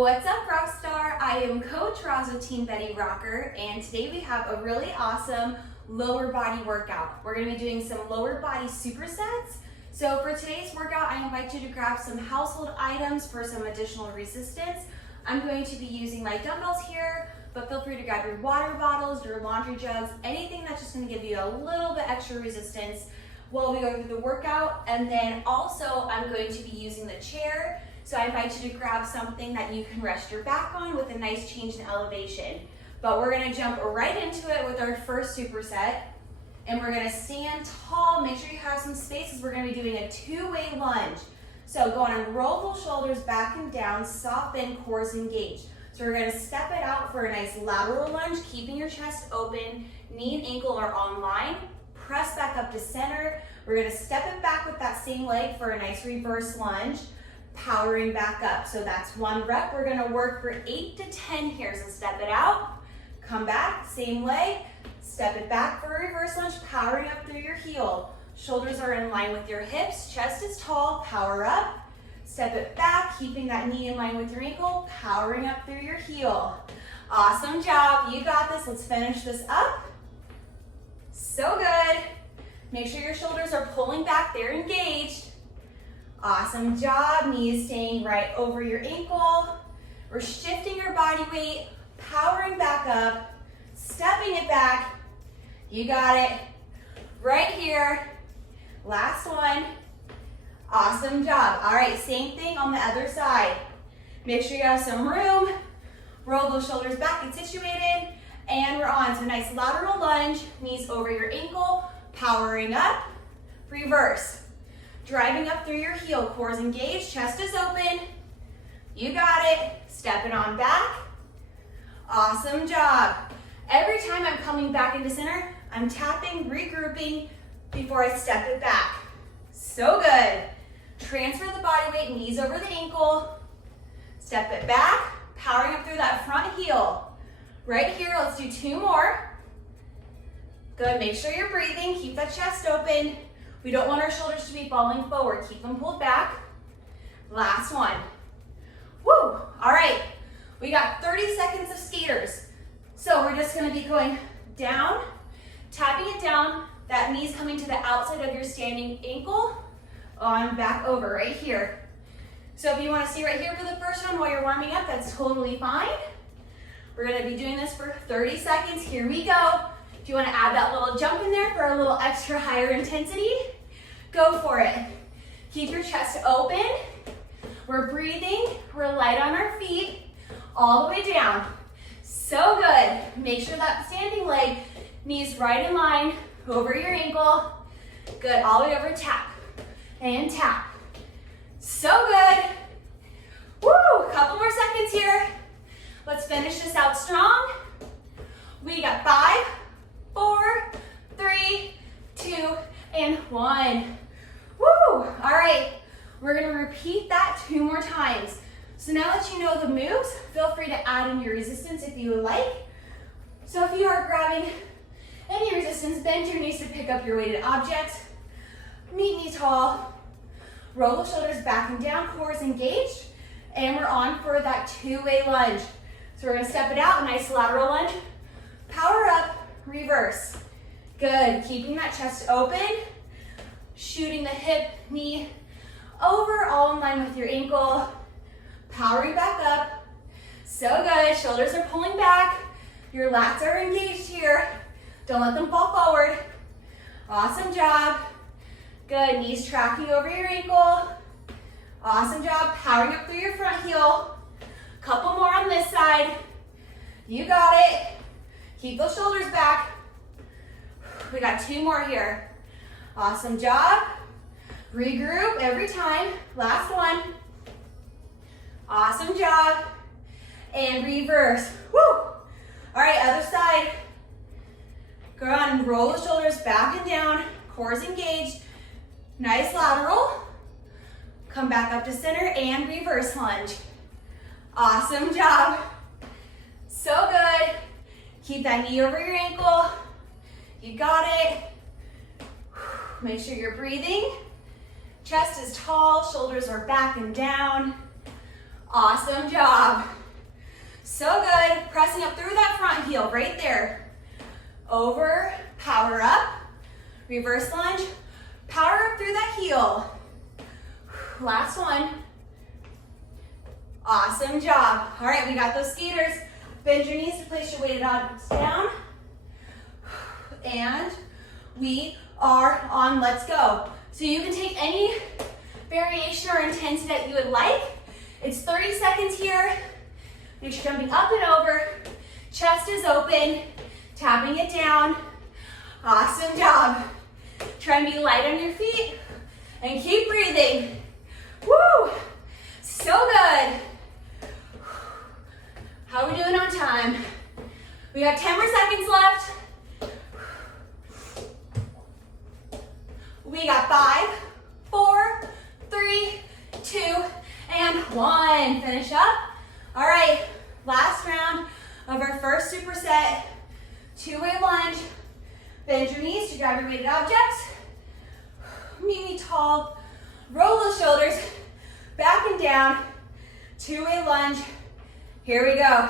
What's up, Rockstar? I am Coach Roz with Team Betty Rocker, and today we have a really awesome lower body workout. We're going to be doing some lower body supersets. So for today's workout, I invite you to grab some household items for some additional resistance. I'm going to be using my dumbbells here, but feel free to grab your water bottles, your laundry jugs, anything that's just going to give you a little bit extra resistance while we go through the workout. And then also I'm going to be using the chair. So I invite you to grab something that you can rest your back on with a nice change in elevation. But we're gonna jump right into it with our first superset. And we're gonna stand tall, make sure you have some space as we're gonna be doing a two-way lunge. So go on and roll those shoulders back and down, soft bend, cores engaged. So we're gonna step it out for a nice lateral lunge, keeping your chest open, knee and ankle are on line. Press back up to center. We're gonna step it back with that same leg for a nice reverse lunge. Powering back up. So that's one rep. We're gonna work for 8 to 10 here. So step it out, come back, same leg, step it back for a reverse lunge, powering up through your heel. Shoulders are in line with your hips, chest is tall, power up. Step it back, keeping that knee in line with your ankle, powering up through your heel. Awesome job, you got this. Let's finish this up. So good. Make sure your shoulders are pulling back, they're engaged. Awesome job, knees staying right over your ankle. We're shifting your body weight, powering back up, stepping it back. You got it. Right here. Last one. Awesome job. All right, same thing on the other side. Make sure you have some room. Roll those shoulders back and situated. And we're on. So nice lateral lunge, knees over your ankle, powering up, reverse. Driving up through your heel, cores engaged, chest is open. You got it. Stepping on back. Awesome job. Every time I'm coming back into center, I'm tapping, regrouping before I step it back. So good. Transfer the body weight, knees over the ankle. Step it back, powering up through that front heel. Right here, let's do 2 more. Good, make sure you're breathing, keep that chest open. We don't want our shoulders to be falling forward. Keep them pulled back. Last one. Woo! All right, we got 30 seconds of skaters. So we're just gonna be going down, tapping it down. That knee's coming to the outside of your standing ankle. On back over, right here. So if you wanna stay right here for the first time while you're warming up, that's totally fine. We're gonna be doing this for 30 seconds. Here we go. If you want to add that little jump in there for a little extra higher intensity, go for it. Keep your chest open. We're breathing. We're light on our feet all the way down. So good. Make sure that standing leg, knees right in line over your ankle. Good. All the way over, tap and tap. So good. Woo! Couple more seconds here. Let's finish this out strong. We got 5, 4, 3, 2, and 1. Woo! All right, we're gonna repeat that 2 more times. So now that you know the moves, feel free to add in your resistance if you would like. So if you are grabbing any resistance, bend your knees to pick up your weighted objects. Meet knee tall. Roll the shoulders back and down, cores engaged. And we're on for that 2-way lunge. So we're gonna step it out, nice lateral lunge. Power up, reverse. Good, keeping that chest open, shooting the hip, knee over, all in line with your ankle, powering back up. So good, shoulders are pulling back, your lats are engaged here. Don't let them fall forward. Awesome job. Good, knees tracking over your ankle. Awesome job, powering up through your front heel. Couple more on this side. You got it. Keep those shoulders back. We got 2 more here. Awesome job. Regroup every time. Last one. Awesome job. And reverse. Woo! All right, other side. Go on and roll the shoulders back and down. Cores engaged. Nice lateral. Come back up to center and reverse lunge. Awesome job. So good. Keep that knee over your ankle. You got it. Make sure you're breathing. Chest is tall, shoulders are back and down. Awesome job. So good. Pressing up through that front heel right there. Over, power up, reverse lunge, power up through that heel. Last one. Awesome job. All right, we got those skaters. Bend your knees to place your weighted objects down. And we are on let's go. So you can take any variation or intensity that you would like. It's 30 seconds here. Make sure you're jumping up and over. Chest is open. Tapping it down. Awesome job. Try and be light on your feet and keep breathing. Woo! So good. How are we doing on time? We got 10 more seconds left. We got 5, 4, 3, 2, and 1. Finish up. All right, last round of our first superset. Two-way lunge. Bend your knees to grab your weighted objects. Meet me tall. Roll those shoulders back and down. Two-way lunge. Here we go.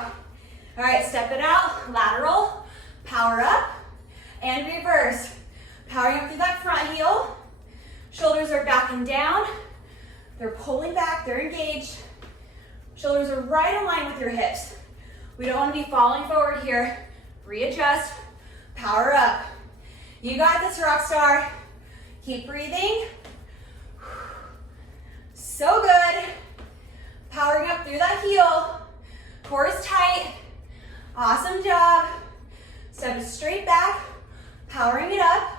All right, step it out. Lateral, power up, and reverse. Powering up through that front heel. Shoulders are back and down. They're pulling back, they're engaged. Shoulders are right in line with your hips. We don't want to be falling forward here. Readjust, power up. You got this, rock star. Keep breathing. So good. Powering up through that heel. Core is tight. Awesome job. Step it straight back, powering it up.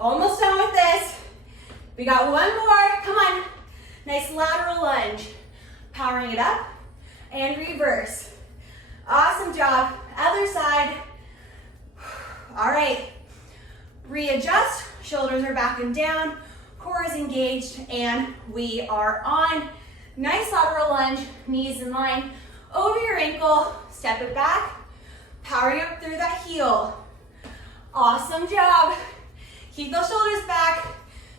Almost done with this. We got one more, come on. Nice lateral lunge. Powering it up and reverse. Awesome job, other side. All right, readjust, shoulders are back and down, core is engaged, and we are on. Nice lateral lunge, knees in line, over your ankle, step it back, powering up through that heel. Awesome job. Keep those shoulders back,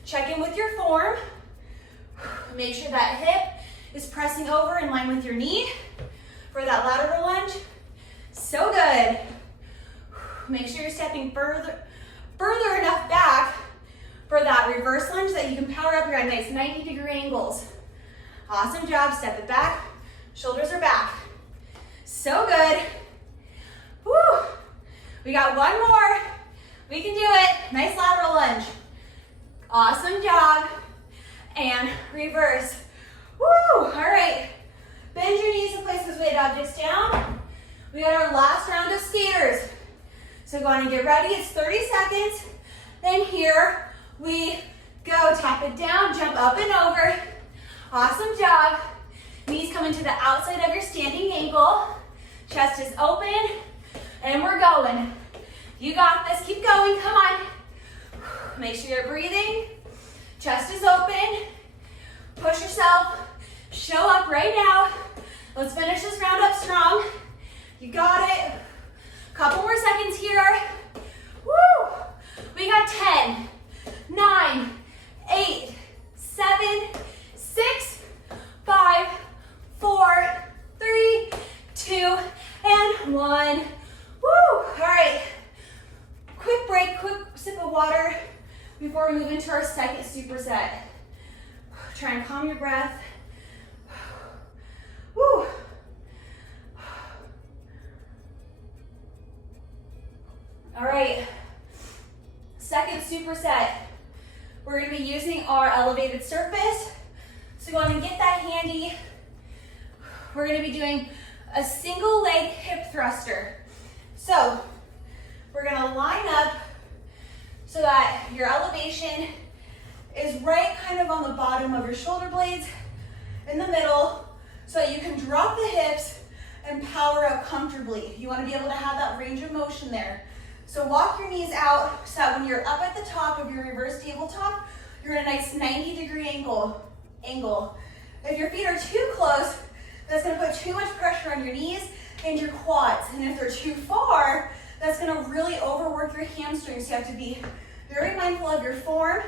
check in with your form. Make sure that hip is pressing over in line with your knee for that lateral lunge. So good. Make sure you're stepping further enough back for that reverse lunge that you can power up. You're at nice 90-degree angles. Awesome job, step it back. Shoulders are back. So good. Woo. We got one more. We can do it. Nice lateral lunge. Awesome job. And reverse. Woo. All right. Bend your knees and place those weighted objects down. We got our last round of skaters. So go on and get ready. It's 30 seconds. Then here we go. Tap it down, jump up and over. Awesome job. Knees coming to the outside of your standing ankle. Chest is open. And we're going. You got this. Keep going. Come on. Make sure you're breathing. Chest is open. Push yourself. Show up right now. Let's finish this round up strong. You got it. Couple more seconds here. Woo! We got 10, 9, 8, 7, 6, 5, 4, 3, 2, and 1. Woo! All right. Quick break, quick sip of water before we move into our second superset. Try and calm your breath. Woo! All right, second superset. We're gonna be using our elevated surface. So go on and get that handy. We're gonna be doing a single leg hip thruster. So we're gonna line up so that your elevation is right kind of on the bottom of your shoulder blades in the middle so that you can drop the hips and power up comfortably. You wanna be able to have that range of motion there. So walk your knees out so that when you're up at the top of your reverse tabletop, you're in a nice 90-degree angle. If your feet are too close, that's gonna put too much pressure on your knees and your quads. And if they're too far, that's gonna really overwork your hamstrings. So you have to be very mindful of your form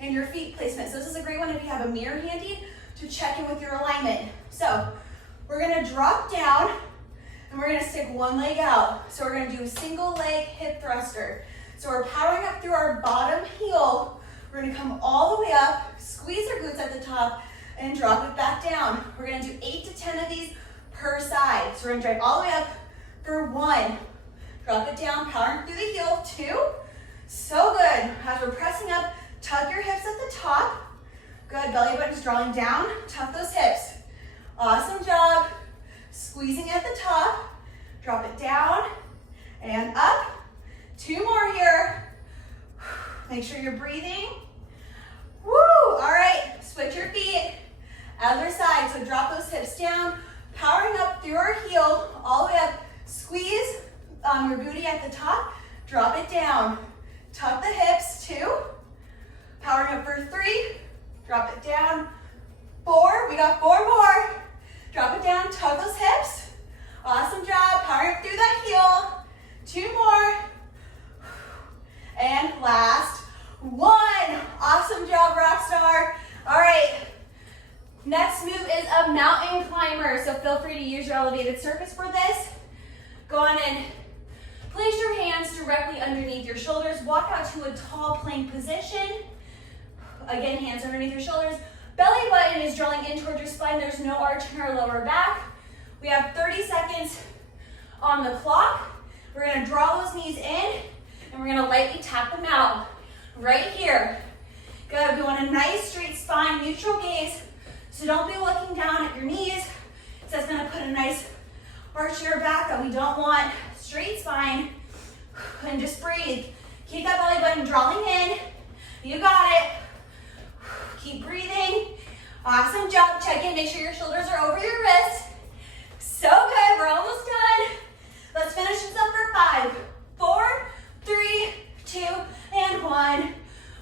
and your feet placement. So this is a great one if you have a mirror handy to check in with your alignment. So we're gonna drop down, and we're gonna stick one leg out. So we're gonna do a single leg hip thruster. So we're powering up through our bottom heel. We're gonna come all the way up, squeeze our glutes at the top, and drop it back down. We're gonna do 8 to 10 of these per side. So we're gonna drive all the way up for 1. Drop it down, powering through the heel, 2. So good. As we're pressing up, tuck your hips at the top. Good, belly button's drawing down, tuck those hips. Awesome job. Squeezing at the top, drop it down and up. 2 more here. Make sure you're breathing. Woo, all right, switch your feet. Other side, so drop those hips down, powering up through our heel, all the way up. Squeeze your booty at the top, drop it down. Tuck the hips, 2. Powering up for 3, drop it down. 4, we got 4 more. Drop it down, tug those hips. Awesome job, powering up through that heel. 2 more. And last 1. Awesome job, rock star. All right, next move is a mountain climber. So feel free to use your elevated surface for this. Go on in. Place your hands directly underneath your shoulders. Walk out to a tall plank position. Again, hands underneath your shoulders. Belly button is drawing in towards your spine. There's no arch in our lower back. We have 30 seconds on the clock. We're gonna draw those knees in, and we're gonna lightly tap them out. Right here. Good, we want a nice straight spine, neutral gaze. So don't be looking down at your knees. So that's gonna put a nice arch in your back that we don't want. Straight spine, and just breathe. Keep that belly button drawing in. You got it. Keep breathing. Awesome job. Check in, make sure your shoulders are over your wrists. So good, we're almost done. Let's finish this up for 5, 4, 3, 2, and 1.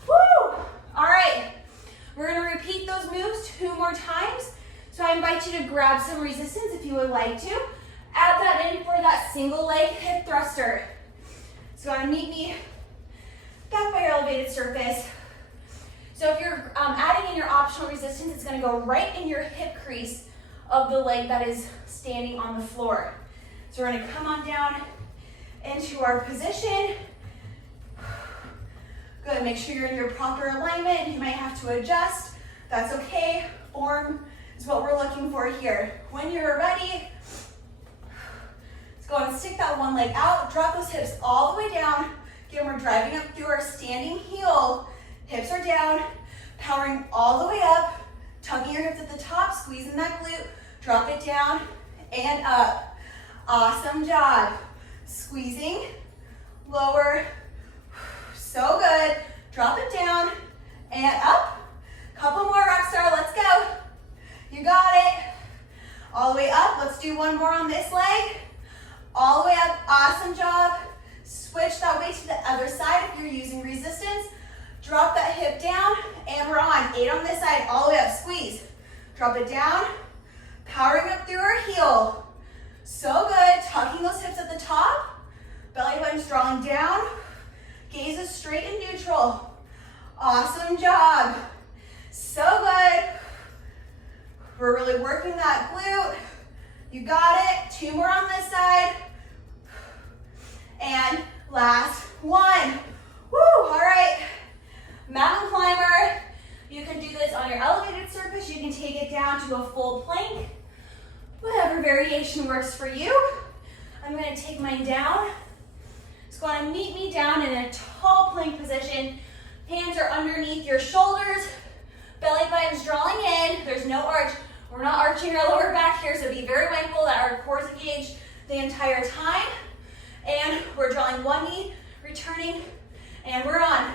Woo! All right, we're gonna repeat those moves 2 more times. So I invite you to grab some resistance if you would like to. Add that in for that single leg hip thruster. So meet me back by your elevated surface. So if you're adding in your optional resistance, it's gonna go right in your hip crease of the leg that is standing on the floor. So we're gonna come on down into our position. Good, make sure you're in your proper alignment. You might have to adjust, that's okay. Form is what we're looking for here. When you're ready, let's go and stick that one leg out, drop those hips all the way down. Again, we're driving up through our standing heel. Hips are down, powering all the way up, tucking your hips at the top, squeezing that glute, drop it down and up. Awesome job. Squeezing, lower, so good. Drop it down and up. Couple more, Rockstar, let's go. You got it. All the way up, let's do 1 more on this leg. All the way up, awesome job. Switch that way to the other side if you're using resistance. Drop that hip down, and we're on. 8 on this side, all the way up, squeeze. Drop it down, powering up through our heel. So good, tucking those hips at the top. Belly button's drawing down. Gaze is straight and neutral. Awesome job. So good. We're really working that glute. You got it. 2 more on this side. And last 1. Woo, all right. Mountain climber. You can do this on your elevated surface. You can take it down to a full plank. Whatever variation works for you. I'm gonna take mine down. Just go and meet me down in a tall plank position. Hands are underneath your shoulders. Belly button's drawing in. There's no arch. We're not arching our lower back here, so be very mindful that our core is engaged the entire time. And we're drawing one knee, returning, and we're on.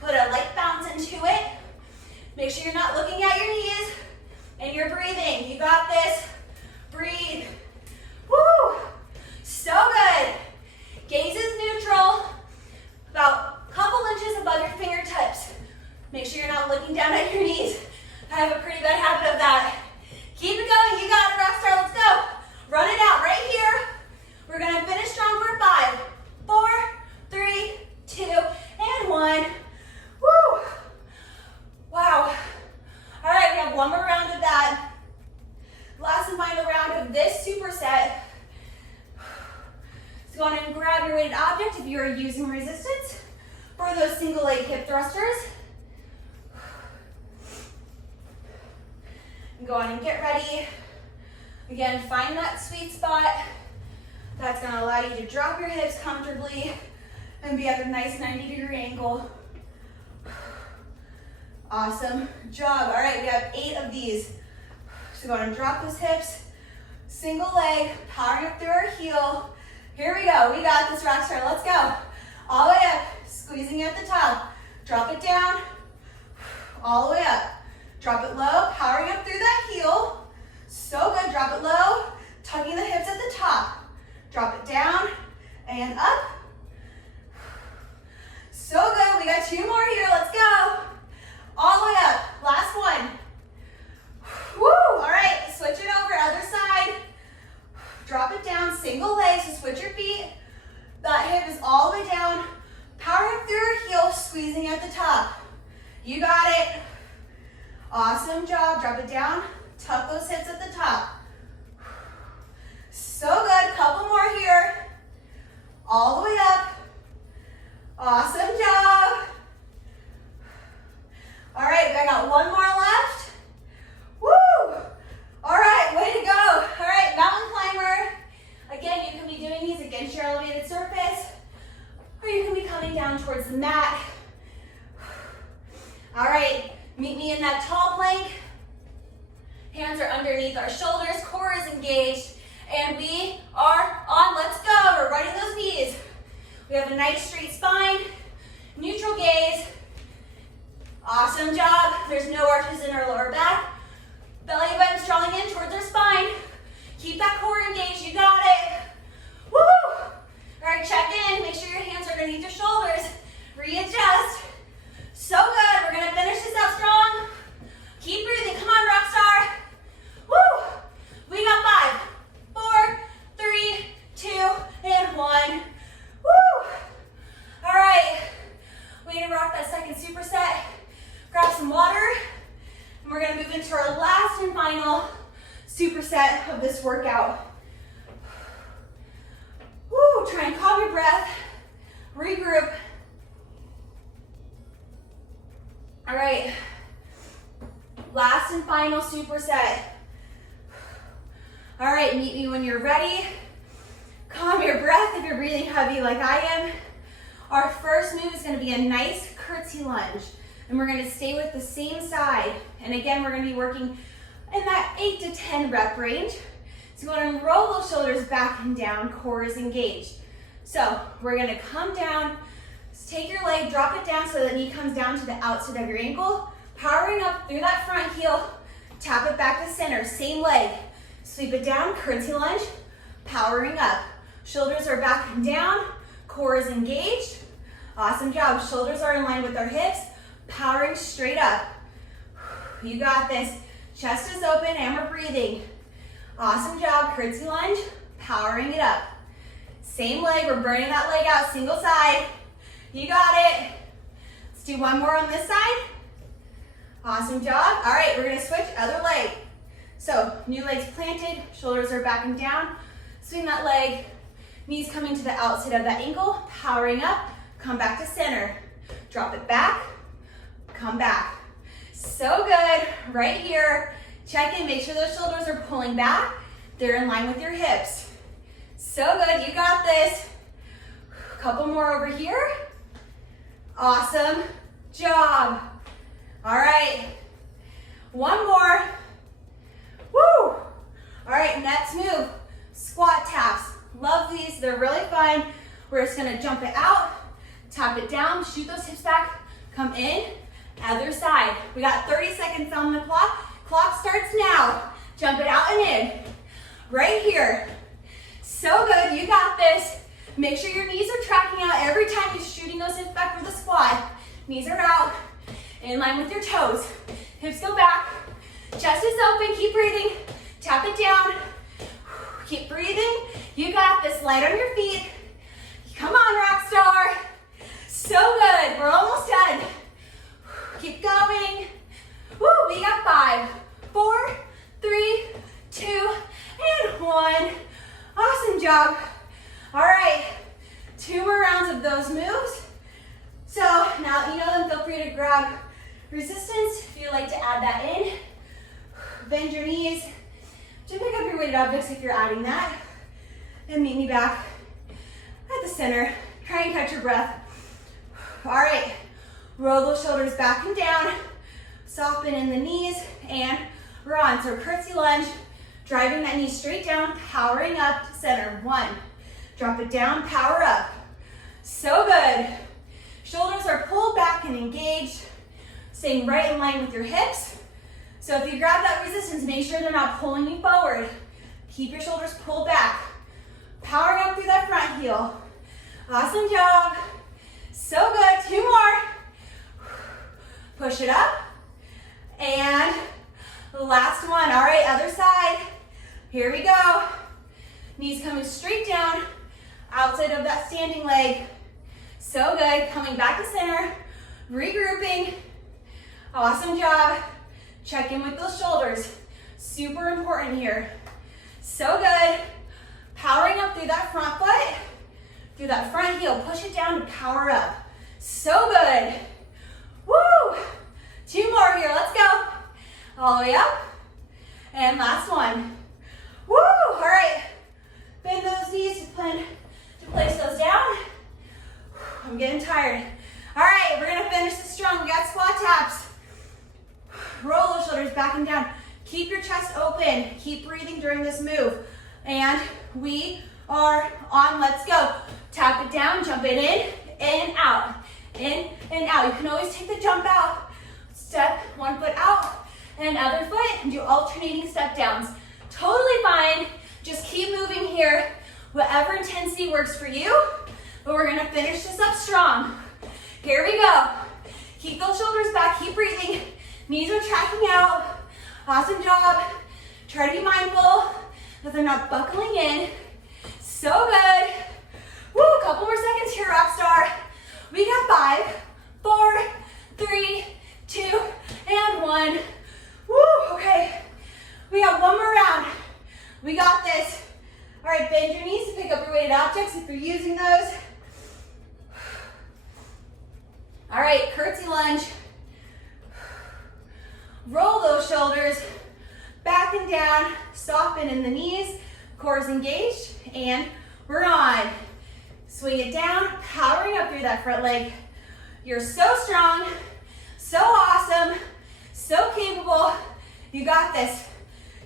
Put a light bounce into it. Make sure you're not looking at your knees, and you're breathing. You got this. Breathe. Woo! So good. Gaze is neutral, about a couple inches above your fingertips. Make sure you're not looking down at your knees. I have a pretty bad habit of that. Keep it going. You got it, Rockstar. Let's go. Run it out right here. We're going to finish strong for 5, 4, 3, 2, and 1. Woo! Wow. All right, we have one more round of that. Last and final round of this superset, so go on and grab your weighted object if you are using resistance for those single leg hip thrusters. And go on and get ready. Again, find that sweet spot. That's gonna allow you to drop your hips comfortably and be at a nice 90-degree angle. Awesome job. All right, we have 8 of these. So go ahead and drop those hips. Single leg, powering up through our heel. Here we go. We got this, rock star. Let's go. All the way up, squeezing at the top. Drop it down. All the way up. Drop it low, powering up through that heel. So good. Drop it low, tucking the hips at the top. Drop it down and up. So good. We got 2 more here. Let's go. All the way up. Last one. Woo. All right. Switch it over. Other side. Drop it down. Single leg. So switch your feet. That hip is all the way down. Power up through your heel. Squeezing at the top. You got it. Awesome job. Drop it down. Tuck those hips at the top. So good. Couple more here. All the way up. Awesome job. All right, I got 1 more left. Woo! All right, way to go. All right, mountain climber. Again, you can be doing these against your elevated surface, or you can be coming down towards the mat. All right, meet me in that tall plank. Hands are underneath our shoulders, core is engaged, and we are on. Let's go. We're running those knees. We have a nice straight spine, neutral gaze. Awesome job. There's no arches in our lower back. Belly button's drawing in towards our spine. Keep that core engaged. You got it. Woo! All right, check in. Make sure your hands are underneath your shoulders. Readjust. So good. We're going to finish this out strong. Keep breathing. Come on, rock star. Woo! We got 5, 4, 3, 2, and 1. Woo! All right. We're going to rock that second superset. Grab some water. And we're going to move into our last and final superset of this workout. Woo! Try and calm your breath. Regroup. All right. Last and final superset. All right, meet me when you're ready. Calm your breath if you're breathing heavy like I am. Our first move is going to be a nice curtsy lunge. And we're going to stay with the same side. And again, we're going to be working in that 8 to 10 rep range. So go ahead and roll those shoulders back and down. Core is engaged. So we're going to come down. Take your leg, drop it down so the knee comes down to the outside of your ankle. Powering up through that front heel. Tap it back to center. Same leg. Sweep it down. Curtsy lunge. Powering up. Shoulders are back and down. Core is engaged. Awesome job. Shoulders are in line with our hips. Powering straight up. You got this. Chest is open and we're breathing. Awesome job. Curtsy lunge. Powering it up. Same leg. We're burning that leg out. Single side. You got it. Let's do 1 more on this side. Awesome job. All right, we're going to switch other leg. So new leg's planted. Shoulders are back and down. Swing that leg. Knees coming to the outside of that ankle. Powering up. Come back to center. Drop it back. Come back. So good. Right here. Check in. Make sure those shoulders are pulling back. They're in line with your hips. So good. You got this. Couple more over here. Awesome job. All right. 1 more. Woo! All right, next move. Squat taps. Love these. They're really fun. We're just going to jump it out, tap it down, shoot those hips back, come in, other side. We got 30 seconds on the clock. Clock starts now. Jump it out and in. Right here. So good. You got this. Make sure your knees are tracking out every time you're shooting those hips back for the squat. Knees are out, in line with your toes. Hips go back. Chest is open. Keep breathing. Tap it down. Keep breathing. You got this. Light on your feet. Come on, rock star. So good. We're almost done. Keep going. Woo, we got 5, 4, 3, 2, and 1. job. All right, 2 more rounds of those moves. So now that you know them, feel free to grab resistance if you'd like to add that in. Bend your knees. Just pick up your weighted objects if you're adding that. And meet me back at the center. Try and catch your breath. All right, roll those shoulders back and down. Soften in the knees, and we're on. So curtsy lunge, driving that knee straight down, powering up to center. 1, drop it down, power up. So good. Shoulders are pulled back and engaged, staying right in line with your hips. So if you grab that resistance, make sure they're not pulling you forward. Keep your shoulders pulled back. Powering up through that front heel. Awesome job. So good. 2 more. Push it up. And the last one. All right, other side. Here we go. Knees coming straight down, outside of that standing leg. So good. Coming back to center, regrouping. Awesome job. Check in with those shoulders. Super important here. So good. Powering up through that front foot, through that front heel. Push it down to power up. So good. Woo! 2 more here. Let's go. All the way up. And last one. Woo! All right. Bend those knees to place those down. I'm getting tired. All right, we're gonna finish this strong. We got squat taps. Roll those shoulders back and down. Keep your chest open. Keep breathing during this move. And we are on, let's go. Tap it down, jump it in, out. In and out. You can always take the jump out. Step 1 foot out and other foot and do alternating step downs. Totally fine. Just keep moving here. Whatever intensity works for you. But we're gonna finish this up strong. Here we go. Keep those shoulders back, keep breathing. Knees are tracking out. Awesome job. Try to be mindful that they're not buckling in. So good. Woo, a couple more seconds here, rock star. We got 5, 4, 3, 2, and 1. Woo, okay. We got 1 more round. We got this. All right, bend your knees to pick up your weighted objects if you're using those. All right, curtsy lunge. Roll those shoulders back and down, soften in the knees, core is engaged, and we're on. Swing it down, powering up through that front leg. You're so strong, so awesome, so capable. You got this.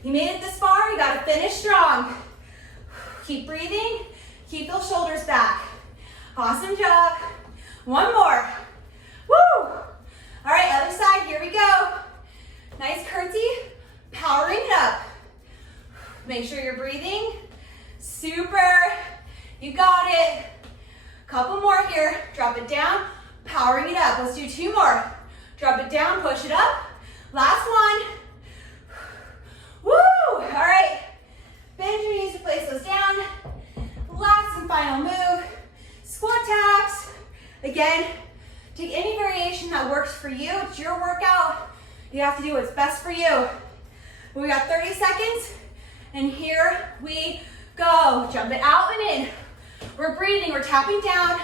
You made it this far, you gotta finish strong. Keep breathing, keep those shoulders back. Awesome job. 1 more. Woo! All right, other side, here we go. Nice curtsy, powering it up. Make sure you're breathing. Super, you got it. Couple more here, drop it down, powering it up. Let's do 2 more. Drop it down, push it up. Last one. Woo! All right, bend your knees to place those down. Last and final move, squat taps. Again, take any variation that works for you. It's your workout. You have to do what's best for you. We got 30 seconds, and here we go. Jump it out and in. We're breathing, we're tapping down.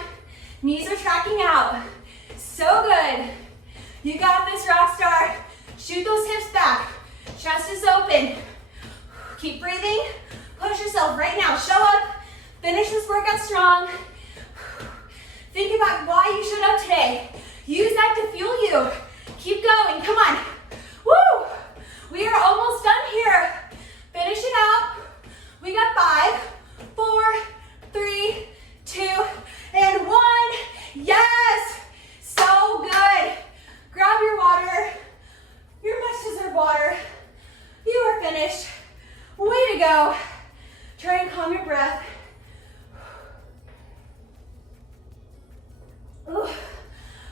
Knees are tracking out. So good. You got this, rock star. Shoot those hips back. Chest is open. Keep breathing. Push yourself right now. Show up. Finish this workout strong. Think about why you showed up today. Use that to fuel you. Keep going. Come on. Woo! We are almost done here. Finish it out. We got 5, 4, 3, 2, and 1. Yes! So good. Grab your water. Your much deserved water. You are finished. Way to go. Try and calm your breath. Ooh.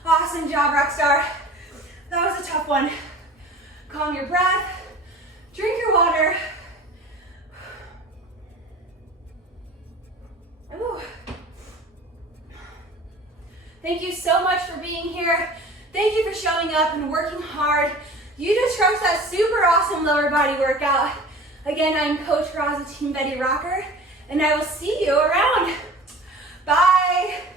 Awesome job, rockstar. That was a tough one. Calm your breath. Drink your water. Ooh. Thank you so much for being here. Thank you for showing up and working hard. You just crushed that super awesome lower body workout. Again, I'm Coach Roz, Team Betty Rocker, and I will see you around. Bye.